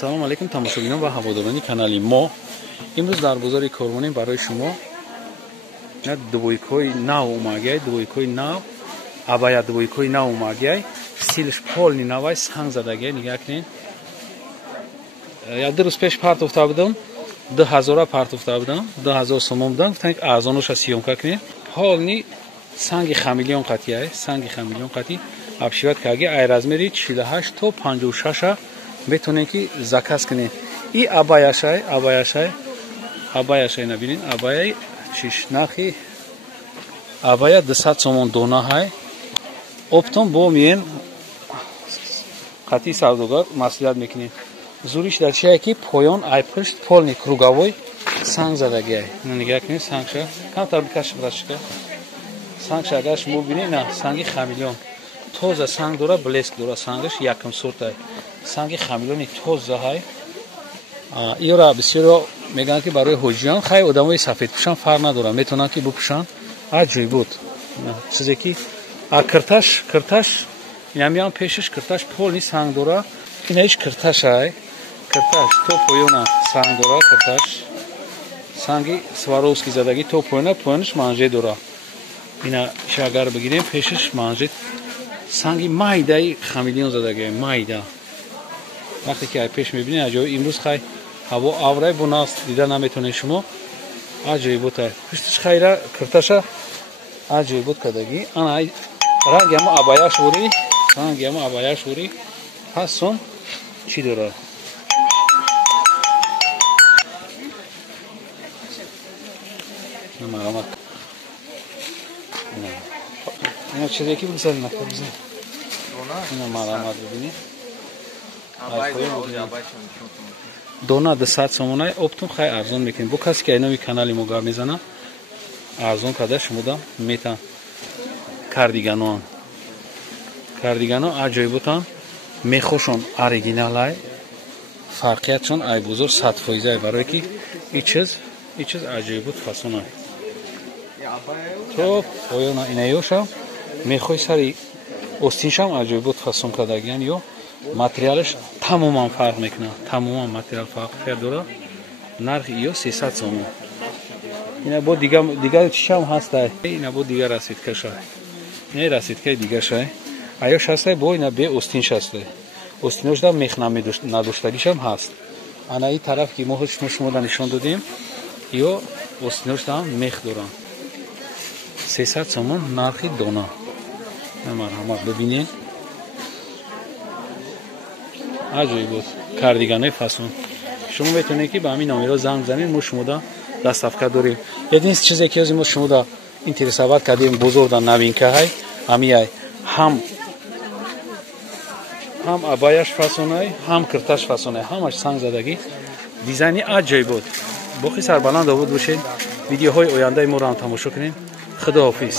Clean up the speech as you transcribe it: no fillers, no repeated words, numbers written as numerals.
салом алейкум тамошобинон ва ҳаводорони канали мо. имрӯз дар бозори Кормонӣ барои шумо дубойкои нав омагиай, дубойкои нав, абая дубойкои нав омагиай, стилш полни навай санг задагиай, нигоҳ кунед. як ду рӯз пеш парт офта будам, 2000 парт офта будам, 2000 сомон будам, гуфтам арзоноша сиёмка кунед. полни санги хамелеон қатияй, санги хамелеон қатӣ абшиват каги ай размери 48 то 56 метонем ки заказ кунед. И абаяшай набинед, абаяй чиш нархи абая 200 сомон дона ҳай. оптон бо миен қатӣ савдогар маслиҳат мекунед. зуриш дар чия ки поён ай пушт полни круговой санг задагиай. нигоҳ кунед сангша камтар бикаш брашка. сангша агар шумо бинед, на санги хамелеон тоза санг дора, блеск дора, сангаш якм сортай. санги хамелеони тоза ҳай. иёра бисёро мегӯянд ки барои ҳоҷиён хай одамои сафедпӯшан фарқ надорад, метавонанд ки бупӯшанд. аҷой буд чизе ки кирташ инамиам пешаш кирташ полни санг дора. ина иш кирташ ай, кирташ то поёна санг дора, кирташ санги сваровски задаги то поёна, поёнаш манжет дора. ина иша агар бигирем пешаш манжет санги майдаи хамелеон задаги майда. вақте ки ай пеш мебинед аҷоиб. имрӯз хай ҳаво аврай бо наст дида наметонед шумо. аҷоибот ай пушташ хайра кирташа аҷоибот кадаги. ана ай ранги ҳамо абаяш вори, ранги ҳамо абаяш вори. пас сон чӣ дорад? маромат ина чизе ки бигзаред нака бизар. ина маромат бибинед. дона 200 сомонай оптон хай арзон мекунем. бо касе ки айнови канали мо гап мезанам арзон када шумода метан. кардиганоан кардигано аҷоиботан мехошон оригиналай фарқиятшон ай бузур 100% барое ки ичиз аҷоибот фасонай. то поёна инаёшам мехои сари остиншам аҷоибот фасон кардагиян. ё материалш тамоман фарқ мекунад, тамоман материал фарқ дора. нархи ё 300 сомон. ина бо дигар чишам ҳастай. ина бо дигар расидкаша. ина расидкаи дигашай. аяш ҳастай бо ина бе остинш ҳастай. остинош да мех надоштагишам ҳаст. ана и тараф ки мо шумода нишон додем ё остинош да мех доранд. 300 сомон нархи дона. марҳамат бибинед. аҷоибот кардиганои фасон. шумо метавонед ки ба ҳамин номеро занг занед, мо шумода доставка дорем. единствен чизе ки ҳозир мо шумода интересоват кардем бозорда новинка ҳай ҳамияй ҳам абаяш фасонай, ҳам кирташ фасонай, ҳамаш санг задагӣ дизайни аҷоибот. боқи сарбаланд обод бошед. видеоҳои ояндаи моро ҳам тамошо кунед. худоҳофиз.